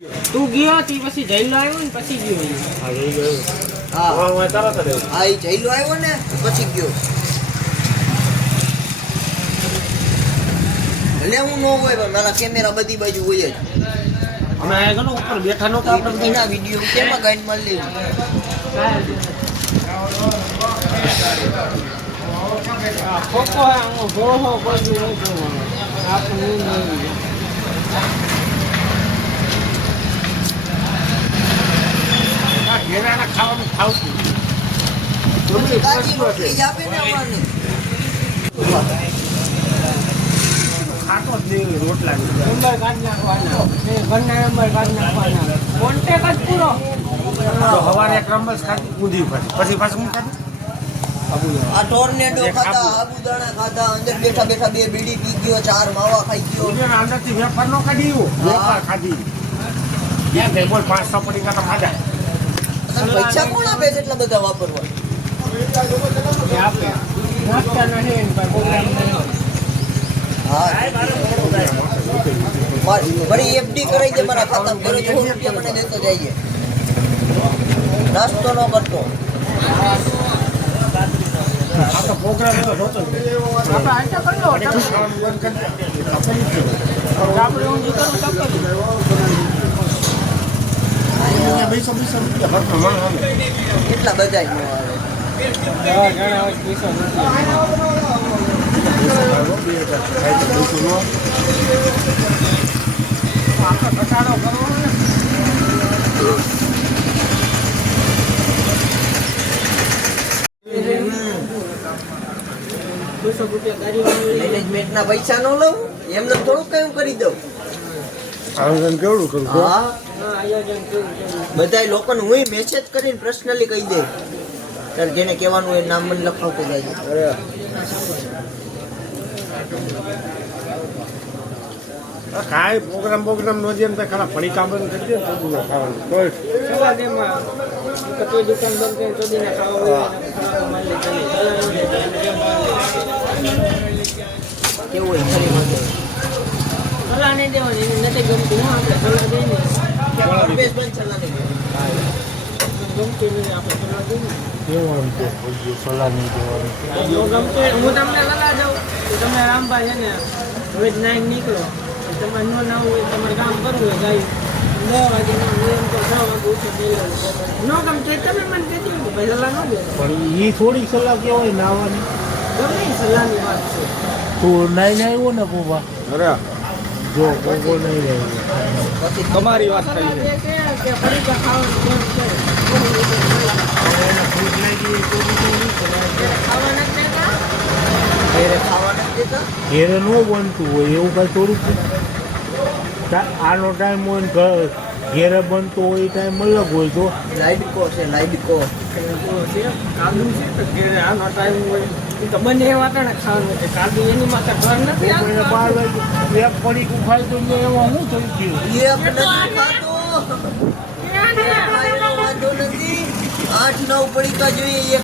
તું ગયો તી પછી જઈલો આવ્યો ને પછી ગયો. હા જઈ ગયો. હા હા તરત જ હા એ જઈલો આવ્યો ને પછી ગયો. ભલે હું ન હોય પણ મારા કેમેરા બધી બાજુ હોય જ. અમે આ ગનો ઉપર બેઠા નો તો આપણે એના વિડીયો કેમાં ગાઈડ મળી લેવું. ખોખો હે હું ગોહો કોઈ નહીં જોવાનો આપણે નહીં ઘેરાના ખાવાનું ખાવતું કાચી રોટલી જ આપે ને અમારને. ખાતો જ નહીં રોટલા નંબર કાઢ નાખવાના ઘરના નંબર કાઢ નાખવાના કોન્ટેક જ પૂરો સવારે એક રંબસ ખાધી ઊંધી પછી પાછું હું ખાધું આ ટોર્નેડો ખાધા, આબુદાણા ખાધા, અંદર બેઠા બેઠા 2 બીડી પી ગયો, 4 માવા ખાઈ ગયો. અંદરથી વેપાર નો કાઢી વેપાર ખાધી ત્યાં ગઈ બોલ 500 પડી ગયા ખાધા તને પૈસા કોણ આપે છે એટલા બધા વાપરવા? આપે નાખતા નહીં ને ભાઈ પ્રોગ્રામ નહીં. હા મારી એફડી કરાઈ દે મારા ખાતામાં. ઘરે 100 રૂપિયા મને દેતો જઈએ. નાસ્તો ન કરતો. આ તો પ્રોગ્રામ હતો આપણે આટલા કરી લો આપણે હું જીતવાનું શકું એટલા બધા જ ન આવે. ઘટાડો કરવો ને મેનેજમેન્ટના પૈસા ન લઉં એમને થોડુંક કયું કરી દઉં. કેવડું કરું હા બધા લોકોને હું મેસેજ કરીને પર્સનલી કહી દે ત્યારે જેને કહેવાનું એ નામ મને લખાવતો જાય. કાંઈ પ્રોગ્રામ નો જેમ ખાલી ફળી કામ બંધ કરી દે તો ખાવાનું કોઈ સવા દેમાં કોઈ દુકાન બંધ કરીને તો દીને ખાવા કેવું હોય ખરી વાત. સલાહ નહીં દેવાની એને નથી ગમતું હું આપણે સલાહ દઈને રમેશભાઈ સલાહ નહીં દે. ગમતું નહીં આપણે સલાહ દઈને સલાહ નહીં દેવાની ગમતું હું તમને સલાહ દઉં કે તમે રામભાઈ છે ને હવે જ નાઈન નીકળો તમારે ન ના હોય તમારે કામ કરવું હોય ગાયું 9 વાગે ના હોય એમ તો 6 વાગે ઉઠી ન ગમતું તમે મને કહેતી હોય ભાઈ સલાહ ન દે પણ એ થોડી સલાહ કેવાય નાવાની ગમે એ સલાહની વાત છે તું નાઈને આવ્યો ને પોપા અરે જો પોપો નહીં આવ્યો પછી તમારી વાત સલાહ દે કે ફરી ખાવાનું બંધ કરે ખાવા નથી દેતા ઘરે ખાવા નથી દેતા. ઘેરે ન બનતું હોય એવું કાંઈ થોડુંક આનો ટાઈમ હોય ને ઘેરે બનતો હોય એ ટાઈમ અલગ હોય તો લાઈડકો છે લાઈડકો. કાદુ છે તો ઘેરે આનો ટાઈમ હોય તો બંને એ વાટાણે ખાવાનું છે કાદુ એની માથે ઘર નથી કોઈને 12 વાગે એક પડી ખાય તો એમાં શું થઈ ગયું એક નથી ખાતો. એનો વાંધો નથી. 8-9 પડીકા જોઈએ.